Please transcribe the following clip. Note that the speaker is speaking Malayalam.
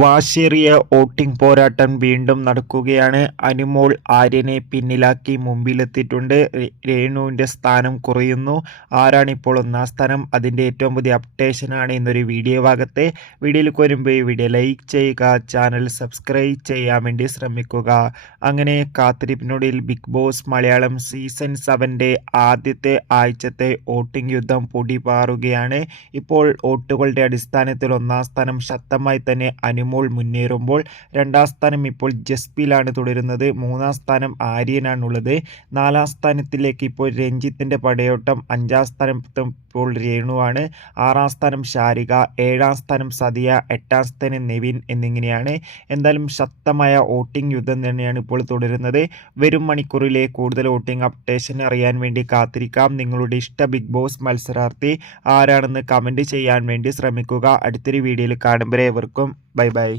വാശേറിയ വോട്ടിംഗ് പോരാട്ടം വീണ്ടും നടക്കുകയാണ്. അനുമോൾ ആര്യനെ പിന്നിലാക്കി മുമ്പിലെത്തിയിട്ടുണ്ട്. രേണുവിൻ്റെ സ്ഥാനം കുറയുന്നു. ആരാണിപ്പോൾ ഒന്നാം സ്ഥാനം? അതിൻ്റെ ഏറ്റവും പുതിയ അപ്ഡേഷനാണ് ഇന്നൊരു വീഡിയോ ഭാഗത്ത്. വീഡിയോയിലേക്ക് വരുമ്പോൾ ഈ വീഡിയോ ലൈക്ക് ചെയ്യുക, ചാനൽ സബ്സ്ക്രൈബ് ചെയ്യാൻ വേണ്ടി ശ്രമിക്കുക. അങ്ങനെ കാത്തിരിപ്പിനൊടുവിൽ ബിഗ് ബോസ് മലയാളം സീസൺ 7 ആദ്യത്തെ ആഴ്ചത്തെ വോട്ടിംഗ് യുദ്ധം പൊടിപാറുകയാണ്. ഇപ്പോൾ വോട്ടുകളുടെ അടിസ്ഥാനത്തിൽ ഒന്നാം സ്ഥാനം ശക്തമായി തന്നെ അനുമോൾ മുന്നേറുമ്പോൾ രണ്ടാം സ്ഥാനം ഇപ്പോൾ ജസ്പിലാണ് തുടരുന്നത്. മൂന്നാം സ്ഥാനം ആര്യനാണുള്ളത്. നാലാം സ്ഥാനത്തിലേക്ക് ഇപ്പോൾ രഞ്ജിത്തിൻ്റെ പടയോട്ടം. അഞ്ചാം സ്ഥാനത്തും ഇപ്പോൾ രേണുവാണ്. ആറാം സ്ഥാനം ശാരിക, ഏഴാം സ്ഥാനം സതിയ, എട്ടാം സ്ഥാനം നെവിൻ എന്നിങ്ങനെയാണ്. എന്തായാലും ശക്തമായ വോട്ടിംഗ് യുദ്ധം തന്നെയാണ് ഇപ്പോൾ തുടരുന്നത്. വരും മണിക്കൂറിലെ കൂടുതൽ വോട്ടിംഗ് അപ്ഡേഷൻ അറിയാൻ വേണ്ടി കാത്തിരിക്കാം. നിങ്ങളുടെ ഇഷ്ട ബിഗ് ബോസ് മത്സരാർത്ഥി ആരാണെന്ന് കമൻറ്റ് ചെയ്യാൻ വേണ്ടി ശ്രമിക്കുക. അടുത്തൊരു വീഡിയോയിൽ കാണുമ്പോൾ ഏവർക്കും ബൈ ബൈ.